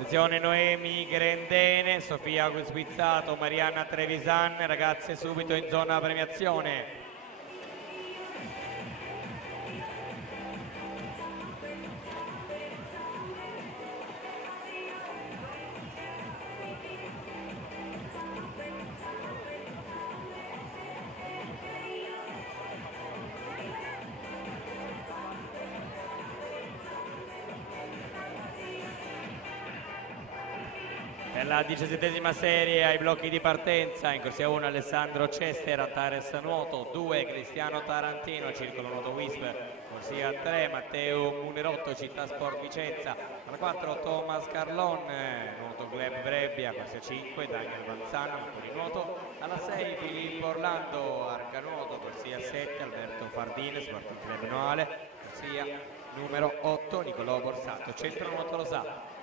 Attenzione Noemi Grendene, Sofia Guizzato, Marianna Trevisan, ragazze subito in zona premiazione. Per la 17ª serie ai blocchi di partenza, in corsia 1 Alessandro Cester, Tares Nuoto, 2 Cristiano Tarantino, Circolo Nuoto Wisp, corsia 3 Matteo Munerotto, Città Sport Vicenza, alla 4 Thomas Carlon, Nuoto Club Brebbia, corsia 5 Daniel Manzana, Motori Nuoto, alla 6 Filippo Orlando, Arca Nuoto, corsia 7 Alberto Fardin, Sport Club Noale, corsia numero 8 Nicolò Borsato, Centro Nuoto Rosà.